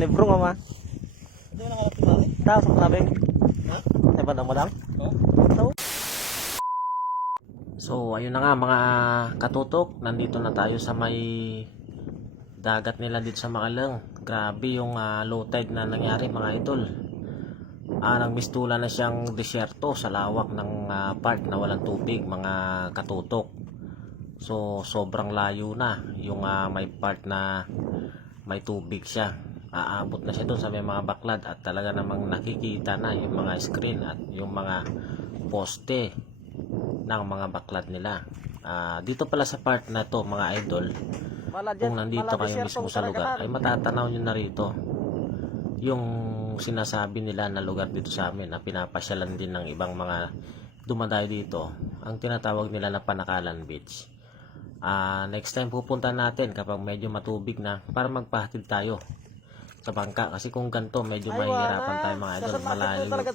Libro nga ma. Ito na kalap timali. Taas ang labing. Ha? Ay ba mo lang? Oo. So ayun na nga mga katutok, nandito na tayo sa may dagat nila dito sa Makalang. Grabe yung low tide na nangyari mga idol. Nagmistula na siyang disyerto sa lawak ng part na walang tubig mga katutok. So sobrang layo na yung may part na may tubig siya. Aabot na siya doon sa may mga baklad at talaga namang nakikita na yung mga screen at yung mga poste ng mga baklad nila. Dito pala sa part na to mga idol, kung nandito kayo mismo sa lugar ay matatanaw nyo na rito yung sinasabi nila na lugar dito sa amin na pinapasyalan din ng ibang mga dumadayo dito, ang tinatawag nila na Panakalan Beach. Next time pupunta natin kapag medyo matubig na para magpahatid tayo sa bangka, kasi kung ganito medyo mahihirapan tayo mga idol,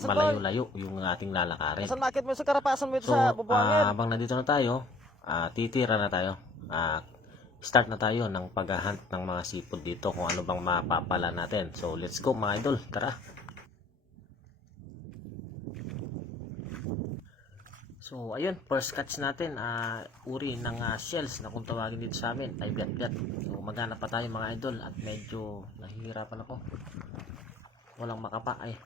malayo-layo yung ating lalakarin. Saan makit mo sa karapasan mo ito So sa bubuangin? habang nandito na tayo, titira na tayo, start na tayo ng paghahunt ng mga seafood dito kung ano bang mapapala natin. So let's go mga idol, tara. So ayun, first catch natin, uri ng shells na kung tawagin dito sa amin ay biat-biat. So maghanap pa tayo mga idol at medyo nahihirapan ako, walang makapa ay.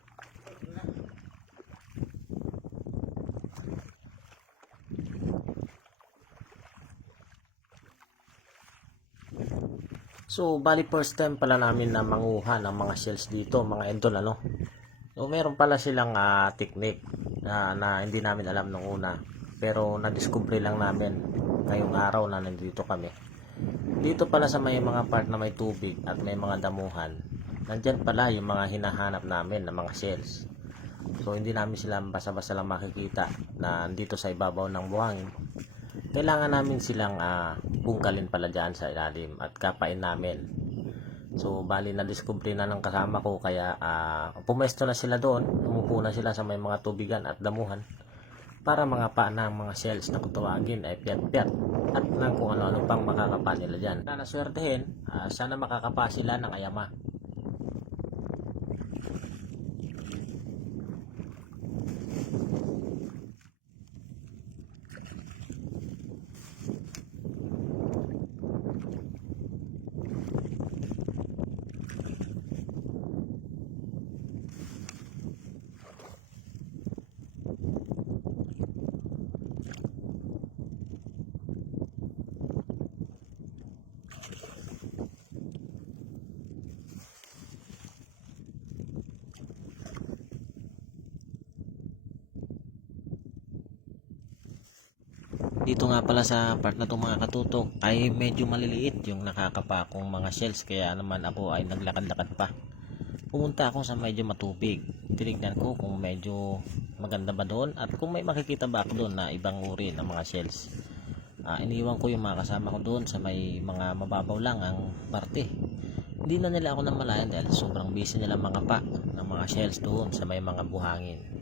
So bali first time pala namin na manguha ng mga shells dito mga idol, ano. So meron pala silang technique na hindi namin alam nung una, pero na-discover lang namin ngayong araw na nandito kami. Dito pala sa may mga part na may tubig at may mga damuhan, nandyan pala yung mga hinahanap namin na mga shells. So hindi namin sila basta-basta lang makikita na dito sa ibabaw ng buhangin. Kailangan namin silang bungkalin pala dyan sa ilalim at kapain namin. So bali na-discover na ng kasama ko, kaya pumesto na sila doon, umupo na sila sa may mga tubigan at damuhan para mga paana ng mga shells na kung tawagin ay piat-piat at ng kung ano-ano pang makakapa nila dyan. Na naswertehin, sana makakapa sila ng ayama. Dito nga pala sa part na itong mga katutok ay medyo maliliit yung nakakapakong mga shells, kaya naman ako ay naglakad-lakad pa. Pumunta ako sa medyo matubig, tinignan ko kung medyo maganda ba doon at kung may makikita ba ako doon na ibang uri ng mga shells. Iniwan ko yung mga kasama ko doon sa may mga mababaw lang ang parte. Hindi na nila ako namalayan dahil sobrang busy nila mga pa ng mga shells doon sa may mga buhangin.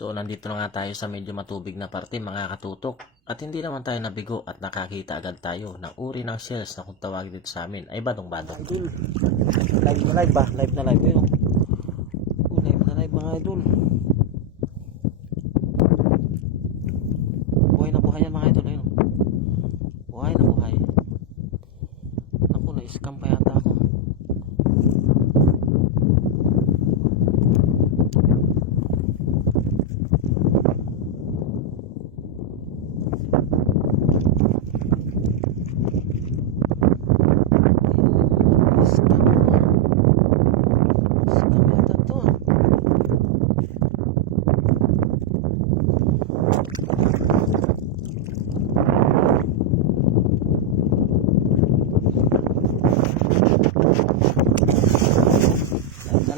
So nandito na nga tayo sa medyo matubig na parte mga katutok, at hindi naman tayo nabigo at nakakita agad tayo ng uri ng shells na kung tawagin dito sa amin ay badong-badong. Live na live ba? Live na live yun. Live na live mga idol. Buhay na buhay yan mga idol. Ayun. Buhay na buhay. Naku, na-scam pa yata ako.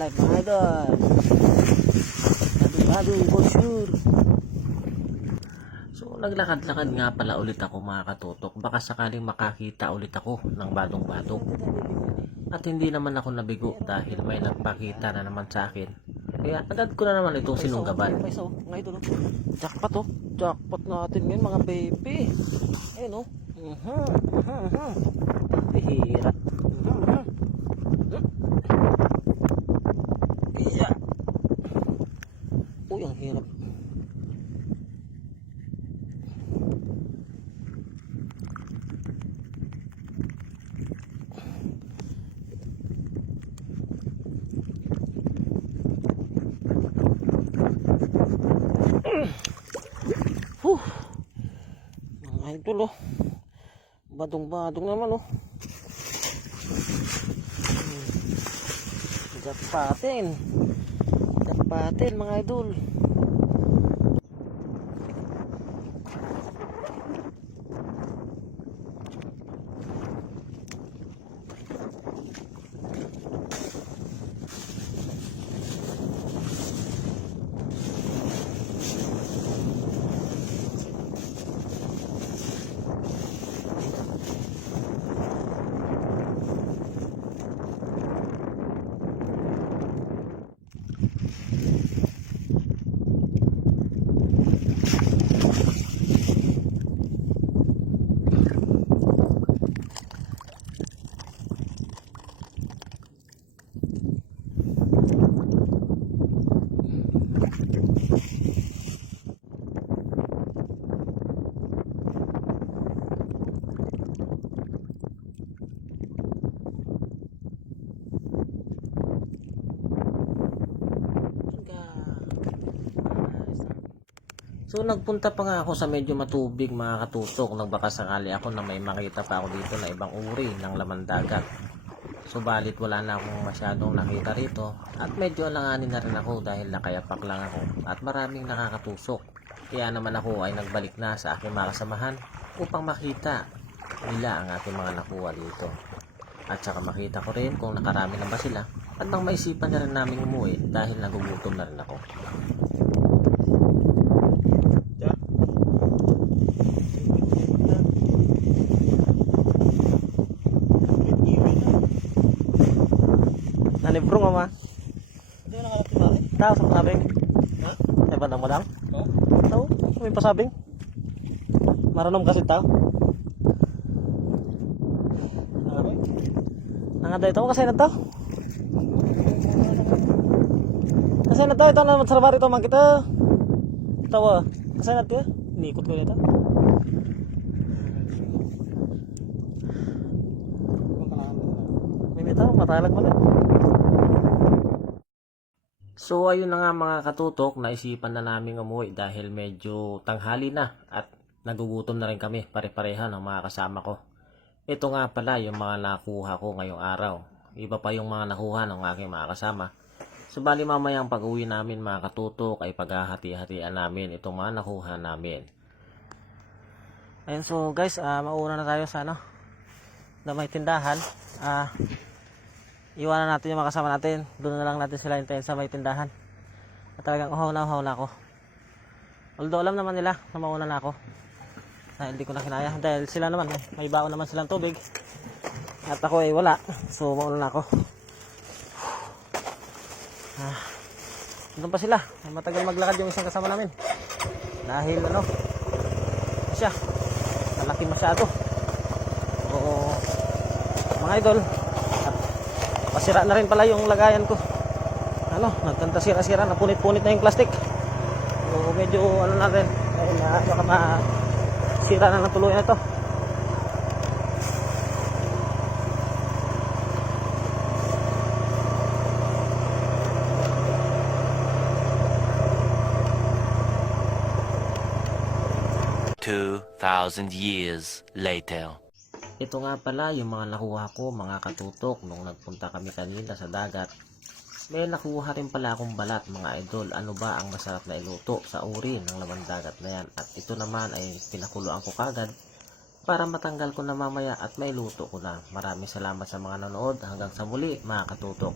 Live mga idol. Aduh, bosur. So naglakad-lakad nga pala ulit ako mga katutok, baka sakaling makakita ulit ako ng badong-badong. At hindi naman ako nabigo dahil may nagpakita na naman sa akin, kaya agad ko na naman itong sinunggaban. May saw, mga idol. Jackpot oh. Jackpot natin ngayon mga baby. Ayun oh. Bihira. Iya. Uy, ang hirap. Huh. Mga idol oh. Badong-badong naman oh. Jackpatin. Jackpatin mga idol. So nagpunta pa nga ako sa medyo matubig mga katutok nang baka sakali ako na may makita pa ako dito na ibang uri ng laman dagat. Subalit wala na akong masyadong nakita rito at medyo alanganin na rin ako dahil nakayapak lang ako at maraming nakakatusok. Kaya naman ako ay nagbalik na sa aking mga kasamahan upang makita nila ang ating mga nakuha dito. At saka makita ko rin kung nakarami na ba sila at nang maisipan na rin namin umuwi dahil nagugutom na rin ako. Nanibrong mama. Hindi mo nakalap ba? Tao sa pasabing. Ha? Ay bandang mo lang? Oo. Tao, may pasabing. Maranom kasi tao. Nakabay? Nangada ito kasi na to. Kasi na to, ito na magsarabar ito man kita. Tawa. Kasi na to, inikot ko ito. May tao, matalag mo na. So ayun na nga mga katutok, naisipan na namin umuwi dahil medyo tanghali na at nagugutom na rin kami pare-pareha ng mga kasama ko. Ito nga pala yung mga nakuha ko ngayong araw. Iba pa yung mga nakuha ng aking mga kasama. Subali mamayang pag-uwi namin mga katutok ay paghahati-hatian namin itong mga nakuha namin. Ayun, so guys, mauna na tayo sa na may tindahan. Iwanan natin yung mga kasama natin. Doon na lang natin sila hintayin sa may tindahan. At talagang uhaw na ako. Although alam naman nila na mauna na ako. Hindi ko na kinaya. Dahil sila naman, may baon naman silang tubig. At ako ay wala. So mauna na ako. Doon pa sila. Matagal maglakad yung isang kasama namin. Dahil siya, malaki masyado. Oo, mga idol. Pasira na rin pala yung lagayan ko. Nagkanta sira-sira, napunit-punit na yung plastic. So medyo na rin. Dahil baka masira na ng tuluyan ito. Years later. Ito nga pala yung mga nakuha ko mga katutok nung nagpunta kami kanina sa dagat. May nakuha rin pala akong balat mga idol. Ano ba ang masarap na iluto sa uri ng laman dagat na yan? At ito naman ay pinakuluan ko kagad para matanggal ko na mamaya at mailuto ko na. Maraming salamat sa mga nanood. Hanggang sa muli mga katutok.